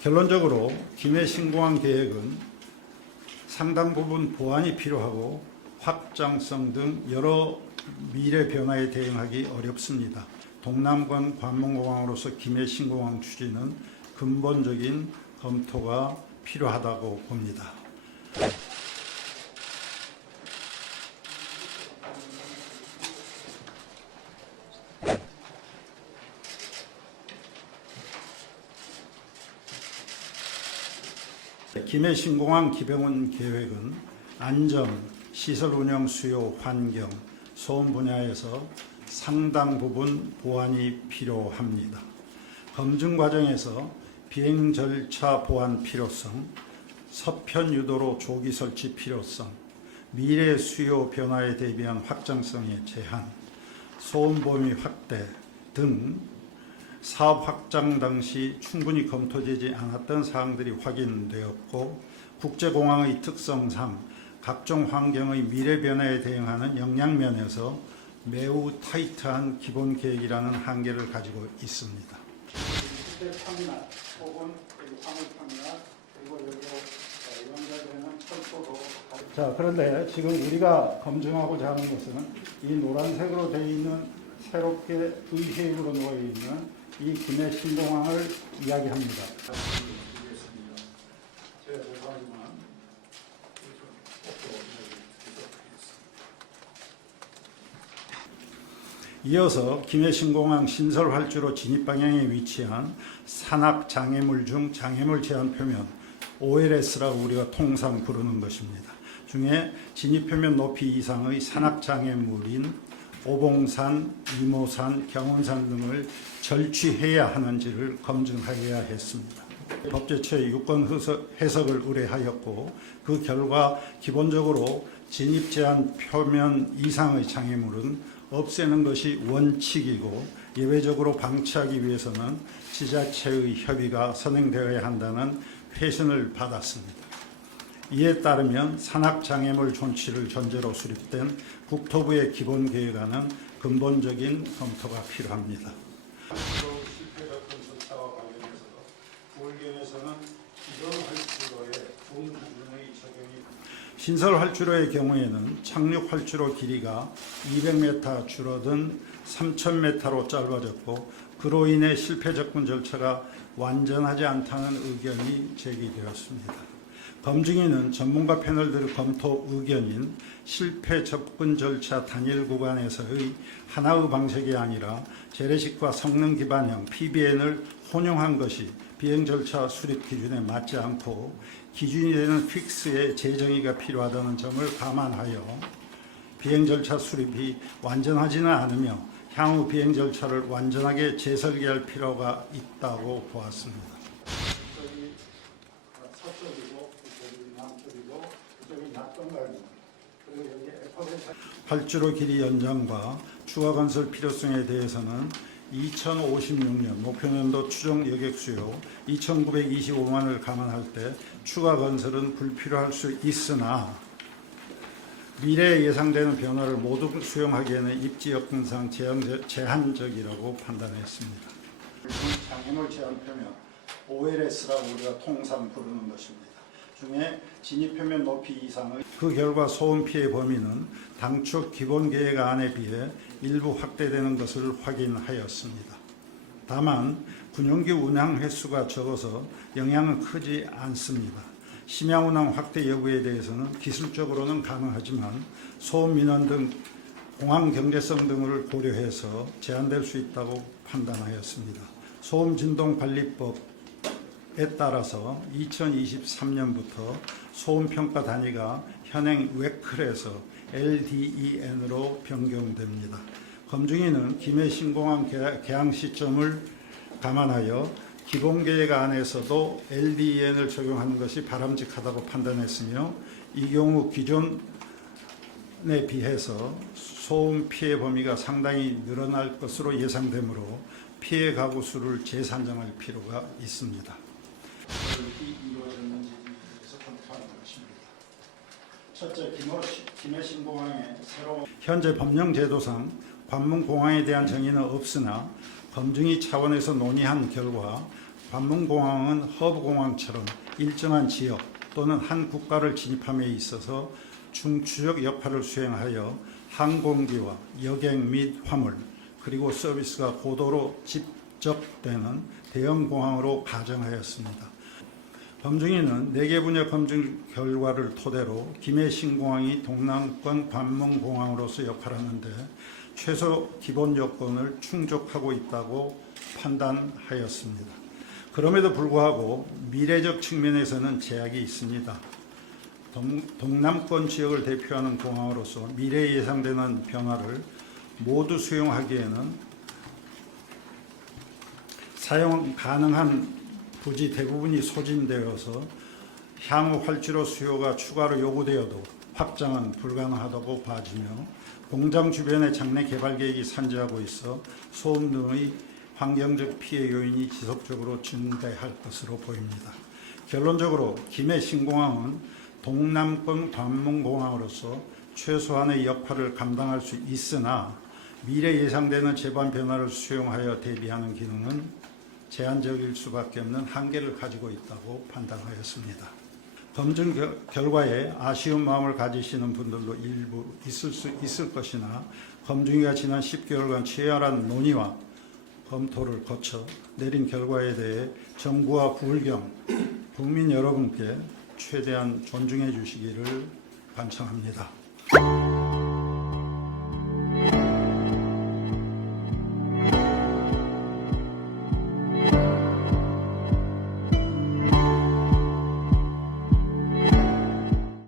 결론적으로 김해 신공항 계획은 상당 부분 보완이 필요하고 확장성 등 여러 미래 변화에 대응하기 어렵습니다. 동남권 관문공항으로서 김해 신공항 추진은 근본적인 검토가 필요하다고 봅니다. 김해 신공항 기병원 계획은 안전, 시설 운영 수요, 환경, 소음 분야에서 상당 부분 보완이 필요합니다. 검증 과정에서 비행 절차 보완 필요성, 서편 유도로 조기 설치 필요성, 미래 수요 변화에 대비한 확장성의 제한, 소음 범위 확대 등 사업 확장 당시 충분히 검토되지 않았던 사항들이 확인되었고, 국제공항의 특성상 각종 환경의 미래 변화에 대응하는 역량면에서 매우 타이트한 기본 계획이라는 한계를 가지고 있습니다. 황날 혹은 화물탕날 그리고 여기로 연결되는 철도도. 자, 그런데 지금 우리가 검증하고자 하는 것은 이 노란색으로 되어 있는 새롭게 V쉐입으로 놓여 있는 이 김해 신공항을 이야기합니다. 이어서 김해 신공항 신설 활주로 진입 방향에 위치한 산악 장애물 중 장애물 제한 표면 OLS라고 우리가 통상 부르는 것입니다. 중에 진입 표면 높이 이상의 산악 장애물인 오봉산, 이모산, 경운산 등을 절취해야 하는지를 검증하여야 했습니다. 법제처의 유권 해석을 의뢰하였고, 그 결과 기본적으로 진입 제한 표면 이상의 장애물은 없애는 것이 원칙이고, 예외적으로 방치하기 위해서는 지자체의 협의가 선행되어야 한다는 회신을 받았습니다. 이에 따르면 산악장애물 존치를 전제로 수립된 국토부의 기본계획안은 근본적인 검토가 필요합니다. 실패 접근 절차와 관련해서 부울경에서는 기존 활주로의 분 기준의 적용이 신설 활주로의 경우에는 착륙 활주로 길이가 200m 줄어든 3000m로 짧아졌고, 그로 인해 실패 접근 절차가 완전하지 않다는 의견이 제기되었습니다. 검증위는 전문가 패널들의 검토 의견인 실패 접근 절차 단일 구간에서의 하나의 방식이 아니라 재래식과 성능 기반형 PBN을 혼용한 것이 비행 절차 수립 기준에 맞지 않고 기준이 되는 픽스의 재정의가 필요하다는 점을 감안하여 비행 절차 수립이 완전하지는 않으며 향후 비행 절차를 완전하게 재설계할 필요가 있다고 보았습니다. 활주로 길이 연장과 추가 건설 필요성에 대해서는 2056년 목표년도 추정 여객 수요 2,925만을 감안할 때 추가 건설은 불필요할 수 있으나, 미래에 예상되는 변화를 모두 수용하기에는 입지 여건상 제한적이라고 판단했습니다. 장애물 제한 표면 OLS라고 우리가 통상 부르는 것입니다. 중에 진입 표면 높이 이상의 그 결과 소음 피해 범위는 당초 기본 계획안에 비해 일부 확대되는 것을 확인하였습니다. 다만 군용기 운항 횟수가 적어서 영향은 크지 않습니다. 심야 운항 확대 여부에 대해서는 기술적으로는 가능하지만 소음 민원 등 공항 경제성 등을 고려해서 제한될 수 있다고 판단하였습니다. 소음 진동 관리법 에 따라서 2023년부터 소음평가 단위가 현행 웨클에서 LDEN으로 변경됩니다. 검증위는 김해 신공항 개항 시점을 감안하여 기본계획 안에서도 LDEN을 적용하는 것이 바람직하다고 판단했으며, 이 경우 기존에 비해서 소음 피해 범위가 상당히 늘어날 것으로 예상되므로 피해 가구 수를 재산정할 필요가 있습니다. 이루어졌는지에 대해서 검토하는 것입니다. 첫째, 김해 신공항의 새로운 현재 법령 제도상 관문공항에 대한 정의는 없으나 검증위 차원에서 논의한 결과 관문공항은 허브공항처럼 일정한 지역 또는 한 국가를 진입함에 있어서 중추적 역할을 수행하여 항공기와 여객 및 화물 그리고 서비스가 고도로 집적되는 대형 공항으로 가정하였습니다. 검증위는 4개 분야 검증 결과를 토대로 김해 신공항이 동남권 관문공항으로서 역할하는데 최소 기본 요건을 충족하고 있다고 판단하였습니다. 그럼에도 불구하고 미래적 측면에서는 제약이 있습니다. 동남권 지역을 대표하는 공항으로서 미래에 예상되는 변화를 모두 수용하기에는 사용 가능한 부지 대부분이 소진되어서 향후 활주로 수요가 추가로 요구되어도 확장은 불가능하다고 봐지며 공장 주변의 장래 개발 계획이 산재하고 있어 소음 등의 환경적 피해 요인이 지속적으로 증가할 것으로 보입니다. 결론적으로 김해 신공항은 동남권 관문공항으로서 최소한의 역할을 감당할 수 있으나 미래 예상되는 제반 변화를 수용하여 대비하는 기능은 제한적일 수밖에 없는 한계를 가지고 있다고 판단하였습니다. 검증 결과에 아쉬운 마음을 가지시는 분들도 일부 있을 것이나 검증위가 지난 10개월간 치열한 논의와 검토를 거쳐 내린 결과에 대해 정부와 부울경 국민 여러분께 최대한 존중해 주시기를 간청합니다.